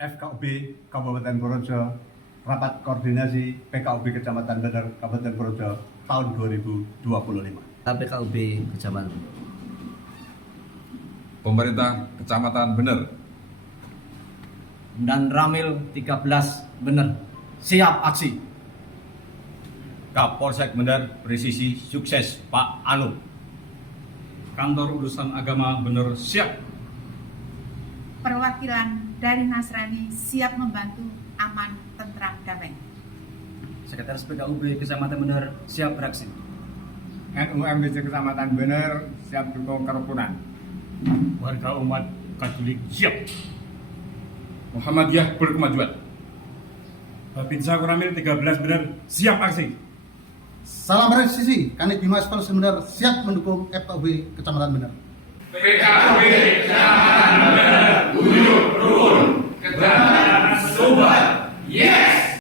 FKUB Kabupaten Purworejo, rapat koordinasi PKUB Kecamatan Bener Kabupaten Purworejo tahun 2025. PKUB Kecamatan Pemerintah Kecamatan Bener dan Ramil 13 Bener siap aksi. Kapolsek Bener presisi sukses Pak Anu. Kantor Urusan Agama Bener siap. Perwakilan dari Nasrani siap membantu aman, tentram, damai. Sekretaris PKUB Kecamatan Bener siap beraksi. NUMBC Kecamatan Bener siap dukung kerukunan. Warga umat Katolik siap. Muhammadiyah berkemajuan. Babinsa Kuramil 13 Bener siap aksi. Salam presisi, Kanit Bimas Polsek Bener siap mendukung FKUB Kecamatan Bener. PKUB Kecamatan Bener, guyup rukun.